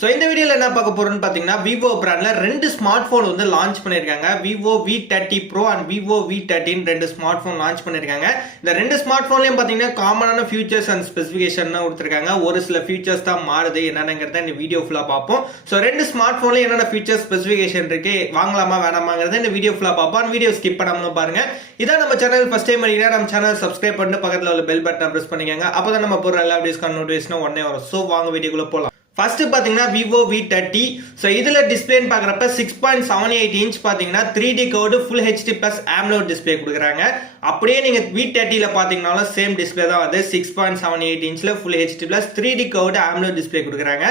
So இந்த வீடியோவில் என்ன பார்க்க போறோம்னு பார்த்தீங்கன்னா விவோ பிராண்டில் ரெண்டு ஸ்மார்ட் ஃபோன் வந்து லான்ச் பண்ணியிருக்காங்க. Vivo V30 Pro and Vivo V13 ரெண்டு ஸ்மார்ட் ஃபோன் லான்ச் பண்ணியிருக்காங்க. இந்த ரெண்டு ஸ்மார்ட் ஃபோன்லையும் பார்த்தீங்கன்னா காமனான ஃபியூச்சர்ஸ் அண்ட் ஸ்பெசிஃபிகேஷன் தான் கொடுத்துருக்காங்க. ஒரு சில ஃபியூச்சர்ஸ் தான் மாறுது, என்னங்கிறத இந்த வீடியோ ஃபுல்லாக பார்ப்போம். ஸோ ரெண்டு ஸ்மார்ட் ஃபோன்லையும் என்னென்ன ஃபியூச்சர்ஸ் ஸ்பெசிஃபிகேஷன் இருக்கு, வாங்கலாமா வேணாமாங்கிறத இந்த வீடியோ ஃபுல்லாக பார்ப்போம். வீடியோ ஸ்கிப் பண்ணாமல் பாருங்க. இதான் நம்ம சேனல் ஃபர்ஸ்ட் டைம் பண்ணிங்கன்னா நம்ம சேனல் சப்ஸ்கிரைப் பண்ணிட்டு பக்கத்தில் உள்ள பெல் பட்டனை ப்ரெஸ் பண்ணிக்கோங்க. அப்போ தான் நம்ம போகிற எல்லா வீடியோஸ்க்கான நோட்டிஃபிகேஷன் உடனே வரும். ஸோ வாங்க வீடியோக்குள்ள போகலாம். ஃபர்ஸ்ட் பாத்தீங்கன்னா விவோ V30. ஸோ இதுல டிஸ்பிளேன்னு பாக்குறப்ப 6.78 இன்ச் பாத்தீங்கன்னா 3D curved full HD plus AMOLED display கொடுக்குறாங்க. அப்படியே நீங்க V30ல பாத்தீங்கன்னாலும் சேம் டிஸ்பிளே தான் வந்து 6.78 இன்ச்ல full HD plus 3D curved AMOLED display கொடுக்குறாங்க.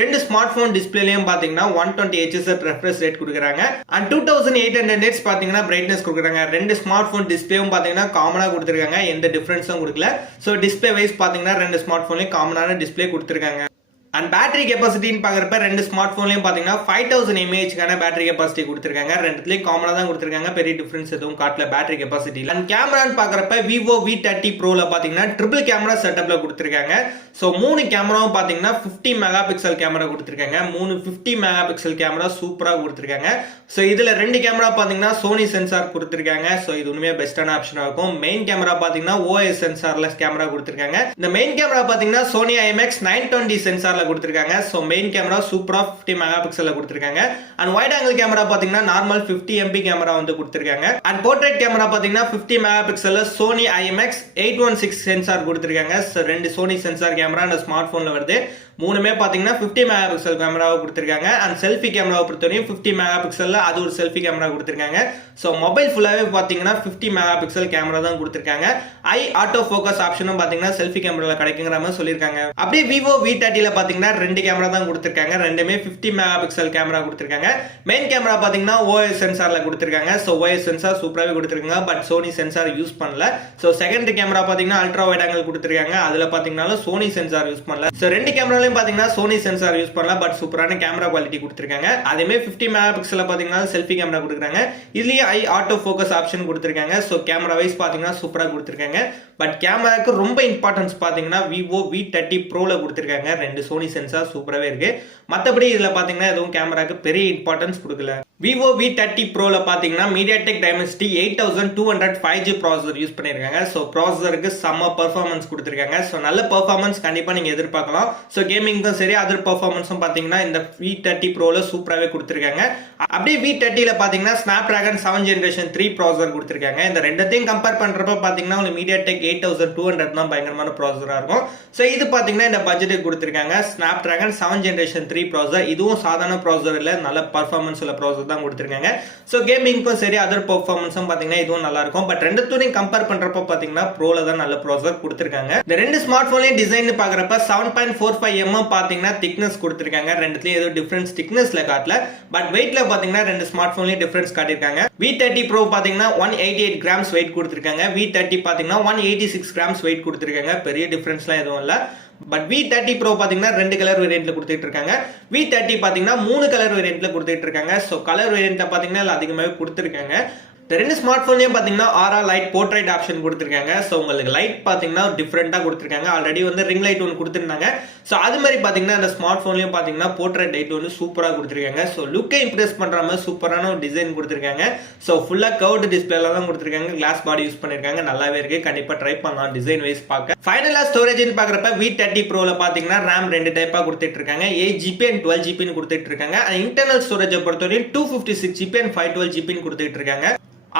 ரெண்டு ஸ்மார்ட் போன் டிஸ்பிளேலயும் பாத்தீங்கன்னா 120 Hz ரெஃப்ரெஷ் ரேட் கொடுக்குறாங்க. அண்ட் 2800 nits பாத்தீங்கன்னா பிரைட்னஸ் கொடுக்குறாங்க. ரெண்டு ஸ்மார்ட் போன் டிஸ்பிளேவும் பாத்தீங்கன்னா காமனா கொடுத்துருக்காங்க, எந்த டிஃபரன்ஸும் கொடுக்கல. ஸோ டிஸ்பிளே வைஸ் பாத்தீங்கன்னா ரெண்டு ஸ்மார்ட் போன்லயும் காமனான டிஸ்பிளே கொடுத்துருக்காங்க. அண்ட் பேட்டரி கெப்பாசிட்டின்னு பார்க்குறப்ப ரெண்டு ஸ்மார்ட் ஃபோன்லையும் பார்த்தீங்கன்னா 5000 mAh பேட்டரி கெப்பாசிட்டி கொடுத்துருக்காங்க. ரெண்டுத்துலேயும் காமனாக தான் கொடுத்துருக்காங்க, பெரிய டிஃபரன்ஸ் எதுவும் காட்டல பேட்டரி கெப்பாசிட்டியில். அண்ட் கேமரான்னு பார்க்குறப்ப விவோ V30 Proல பார்த்தீங்கன்னா ட்ரிபிள் கேமரா செட்டப்பில் கொடுத்துருக்காங்க. ஸோ மூணு கேமராவும் பார்த்தீங்கன்னா 50 மெகா கேமரா கொடுத்துருக்காங்க. 50 மெகா கேமரா சூப்பராக கொடுத்துருக்காங்க. ஸோ இதில் ரெண்டு கேமரா பார்த்தீங்கன்னா சோனி சென்சார் கொடுத்துருக்காங்க. ஸோ இது உண்மையாக பெஸ்ட்டான ஆப்ஷனாக இருக்கும். மெயின் கேமரா பார்த்தீங்கன்னா OIS சென்சார்ல கேமரா கொடுத்துருக்காங்க. இந்த மெயின் கேமரா பார்த்தீங்கன்னா சோனி IMX 920 சென்சார்ல கொடுத்திருக்காங்க. சோ மெயின் கேமரா சூப்பரா 50 மெகா பிக்சல்ல கொடுத்திருக்காங்க. அண்ட் வைட் ஆங்கிள் கேமரா பாத்தீங்கன்னா நார்மல் 50 MP கேமரா வந்து கொடுத்திருக்காங்க. அண்ட் போர்ட்ரேட் கேமரா பாத்தீங்கன்னா 50 மெகா பிக்சல்ல சோனி IMX 816 சென்சார் கொடுத்திருக்காங்க. சோ ரெண்டு சோனி சென்சார் கேமரா அந்த ஸ்மார்ட் போன்ல வருது. மூணுமே பாத்தீங்கன்னா 50 மெகா பிக்சல் கேமராவை கொடுத்திருக்காங்க. அண்ட் செல்ஃபி கேமராவை பொறுத்தவரையும் 50 மெகா பிக்சல்ல அது ஒரு செல்ஃபி கேமரா கொடுத்திருக்காங்க. சோ மொபைல் ஃபுல்லாவே பாத்தீங்கன்னா 50 மெகா பிக்சல் கேமரா தான் கொடுத்திருக்காங்க. ஐ ஆட்டோ ஃபோக்கஸ் ஆப்ஷனும் பாத்தீங்கன்னா செல்ஃபி கேமரால கிடைக்குங்கிற மாதிரி சொல்லிருக்காங்க. அப்படியே விவோ V30ல பாத்தீங்கன்னா ரெண்டு கேமரா தான் கொடுத்திருக்காங்க. ரெண்டுமே 50 மெகா பிக்சல் கேமரா கொடுத்திருக்காங்க. மெயின் கேமரா பாத்தீங்கன்னா OIS சென்சார்ல கொடுத்திருக்காங்க. சோ OIS சென்சார் சூப்பராவே கொடுத்திருக்காங்க. பட் சோனி சென்சார் யூஸ் பண்ணல. சோ செகண்டரி கேமரா பாத்தீங்கன்னா அல்ட்ரா வைட் ஆங்கிள் கொடுத்திருக்காங்க. அதுல பாத்தீங்கன்னா சோனி சென்சார் யூஸ் பண்ணல. சோ ரெண்டு கேமராலையும் பாத்தீங்கன்னா சோனி சென்சார் யூஸ் பண்ணல, பட் சூப்பரான கேமரா குவாலிட்டி கொடுத்திருக்காங்க. அதேமே 50 மெகா பிக்சல்ல பாத்தீங்கன்னா செல்ஃபி கேமரா கொடுக்குறாங்க. இதுலயே ஐ ஆட்டோ ஃபோக்கஸ் ஆப்ஷன் கொடுத்திருக்காங்க. சோ கேமரா வைஸ் பாத்தீங்கன்னா சூப்பரா கொடுத்திருக்காங்க. பட் கேமராக்கு ரொம்ப இம்பார்ட்டன்ஸ் பாத்தீங்கன்னா விவோ V30 Proல கொடுத்திருக்காங்க. ரெண்டு சோனி சென்சார் சூப்பராகவே இருக்கு. மற்றபடி இதில் பார்த்தீங்கன்னா எதுவும் கேமராக்கு பெரிய இம்பார்ட்டன்ஸ் கொடுக்கல. விவோ V30 Proல பார்த்தீங்கன்னா MediaTek Dimensity 8200 5G processor use பண்ணியிருக்காங்க. ஸோ ப்ராசஸருக்கு செம்ம பர்ஃபார்மன்ஸ் கொடுத்துருக்காங்க. ஸோ நல்ல பர்ஃபார்மன்ஸ் கண்டிப்பாக நீங்கள் எதிர்பார்க்கலாம். ஸோ கேமிங்க்கும் சரி அதர் பர்ஃபார்மன்ஸும் பார்த்தீங்கன்னா இந்த V30 Proல சூப்பராகவே கொடுத்துருக்காங்க. அப்படியே V30ல பார்த்தீங்கன்னா Snapdragon 7 Generation 3 ப்ராசஸர் கொடுத்துருக்காங்க. இந்த ரெண்டத்தையும் கம்பேர் பண்ணுறப்ப பார்த்தீங்கன்னா உங்களுக்கு MediaTek 8200 தான் பயங்கரமான ப்ராசஸராக இருக்கும். ஸோ இது பார்த்தீங்கன்னா இந்த பட்ஜெட்டுக்கு கொடுத்துருக்காங்க. Snapdragon 7 Generation 3 ப்ராசஸர், இதுவும் சாதாரண ப்ராசஸர் இல்லை, நல்ல பர்ஃபார்மன்ஸ் உள்ள ப்ராசஸர் தான் கொடுத்திருக்காங்க. சோ கேமிங்க்கும் சரி அதர் பெர்ஃபார்மன்ஸும் பாத்தீங்கன்னா இதுவும் நல்லா இருக்கும். பட் ரெண்டுத்தையும் கம்பேர் பண்றப்ப பாத்தீங்கன்னா ப்ரோல தான் நல்ல ப்ராசஸர் கொடுத்திருக்காங்க. இந்த ரெண்டு ஸ்மார்ட் போன்லயும் டிசைன் பார்க்கறப்ப 7.45 mm பாத்தீங்கன்னா திக்னஸ் கொடுத்திருக்காங்க. ரெண்டுலயும் ஏதோ டிஃபரன்ஸ் திக்னஸ்ல காட்டல, பட் வெயிட்ல பாத்தீங்கன்னா ரெண்டு ஸ்மார்ட் போன்லயும் டிஃபரன்ஸ் காட்டிருக்காங்க. V30 Pro பாத்தீங்கன்னா 188 கிராம்ஸ் வெயிட் கொடுத்திருக்காங்க. V30 பாத்தீங்கன்னா 186 கிராம்ஸ் வெயிட் கொடுத்திருக்காங்க. பெரிய டிஃபரன்ஸ்லாம் எதுவும் இல்ல. பட் V30 Pro பாத்தீங்கன்னா ரெண்டு கலர் வேரியன்ட்ல கொடுத்துட்டு இருக்காங்க. V30 பாத்தீங்கன்னா மூணு கலர் வேரியன்ட்ல கொடுத்துட்டு இருக்காங்க. சோ கலர் வேரியன்ட்ல பாத்தீங்கன்னா அதிகமாகவே கொடுத்துருக்காங்க. இந்த ரெண்டு ஸ்மார்ட் போன்லயும் பாத்தீங்கன்னா ஆரா லைட் போர்ட்ரைட் ஆப்ஷன் கொடுத்திருக்காங்க. சோ உங்களுக்கு லைட் பாத்தீங்கன்னா டிஃபரெண்டா கொடுத்திருக்காங்க. ஆல்ரெடி வந்து ரிங் லைட் ஒன்று கொடுத்திருந்தாங்க. சோ அது மாதிரி பாத்தீங்கன்னா இந்த ஸ்மார்ட் போன்லயும் பாத்தீங்கன்னா போர்ட்ரைட் லைட் வந்து சூப்பரா கொடுத்திருக்காங்க. சோ லுக்கை இம்ப்ரெஸ் பண்ற மாதிரி சூப்பரான ஒரு டிசைன் கொடுத்திருக்காங்க. சோ ஃபுல்லா கர்வ்டு டிஸ்பிளேல தான் கொடுத்திருக்காங்க. கிளாஸ் பாடி யூஸ் பண்ணிருக்காங்க. நல்லாவே இருக்கு, கண்டிப்பா ட்ரை பண்ணலாம் டிசைன் வைஸ் பார்க்க. ஃபைனலா ஸ்டோரேஜ்னு பாக்குறப்ப V30 Proல பாத்தீங்கன்னா RAM ரெண்டு டைப்பா கொடுத்துட்டு இருக்காங்க. 8GB and 12GB கொடுத்துட்டு இருக்காங்க. இன்டர்னல் ஸ்டோரேஜ் பொறுத்தவரைக்கும் 256GB and 512GB கொடுத்துட்டு இருக்காங்க.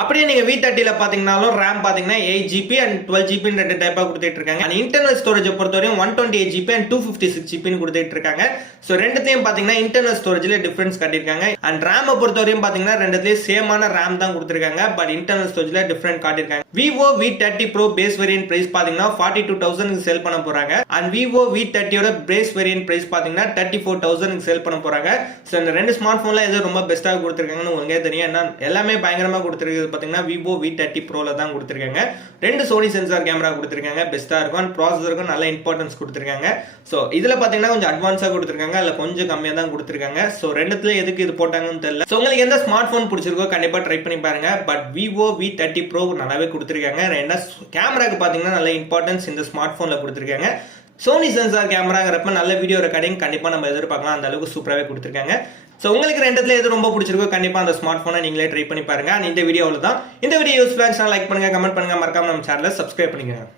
அப்படியே நீங்க V30ல பாத்தீங்கன்னாலும் RAM பாத்தீங்கன்னா 8GB and 12GB ரெண்டு டைப்பா கொடுத்துட்டு இருக்காங்க. அண்ட் இன்டர்னல் ஸ்டோரேஜ் பொறுத்தவரைக்கும் 128GB and 256GB கொடுத்துட்டு இருக்காங்க. சோ ரெண்டுத்தையும் பாத்தீங்கன்னா இன்டர்னல் ஸ்டோரேஜ்ல டிஃபரன்ஸ் காட்டியிருக்காங்க. அண்ட் RAM பொறுத்தவரைக்கும் பாத்தீங்கன்னா ரெண்டுத்துலயும் சேமான RAM தான் கொடுத்திருக்காங்க. பட் இன்டர்னல் ஸ்டோரேஜ்ல டிஃபரண்ட் காட்டியிருக்காங்க. Vivo V30 Pro base variant price பாத்தீங்கன்னா 42,000 சேல் பண்ண போறாங்க. அண்ட் விவோ V30 யோட பேஸ் வேரியன்ட் பிரைஸ் பாத்தீங்கன்னா 34,000 சேல் பண்ண போறாங்க. சோ இந்த ரெண்டு ஸ்மார்ட் போன்ல எது ரொம்ப பெஸ்டா கொடுத்திருக்காங்கன்னு உங்களுக்கு தெரியும். ஏன்னா எல்லாமே பயங்கரமா கொடுத்திருக்கு. பாத்தீங்கன்னா விவோ V30 Proல தான் கொடுத்திருக்காங்க. ரெண்டு சோனி சென்சார் கேமரா கொடுத்திருக்காங்க, பெஸ்டா இருக்கும். அண்ட் ப்ராசஸருக்கு நல்ல இம்பார்ட்டன்ஸ் கொடுத்திருக்காங்க. சோ இதுல பாத்தீங்கன்னா கொஞ்சம் அட்வான்ஸா கொடுத்திருக்காங்க, இல்ல கொஞ்சம் கம்மியா தான் கொடுத்திருக்காங்க. சோ ரெண்டுத்துல எதுக்கு இது போட்டாங்கன்னு தெரியல. சோ உங்களுக்கு எந்த ஸ்மார்ட் போன் பிடிச்சிருக்கோ கண்டிப்பா ட்ரை பண்ணி பாருங்க. பட் விவோ V30 Pro நல்லாவே கொடுத்திருக்காங்க. ரெண்டா கேமராக்கு பாத்தீங்கன்னா நல்ல இம்பார்ட்டன்ஸ் இந்த ஸ்மார்ட் போன்ல கொடுத்திருக்காங்க. சோனி சென்சார் கேமராங்கிறப்ப நல்ல வீடியோ ரெக்கார்டிங் கண்டிப்பாக நம்ம எதிர்பார்க்கலாம். அந்த அளவுக்கு சூப்பராகவே கொடுத்துருக்காங்க. ஸோ உங்களுக்கு ரெண்டுத்துல எது ரொம்ப பிடிச்சிருக்கோ கண்டிப்பாக அந்த ஸ்மார்ட் ஃபோனை நீங்களே ட்ரை பண்ணி பாருங்க. இந்த வீடியோவில் தான் இந்த வீடியோ யூஸ்ஃபுல்லாக லைக் பண்ணுங்க, கமெண்ட் பண்ணுங்க, மறக்காம நம்ம சேனலை சப்ஸ்கிரைப் பண்ணிக்கோங்க.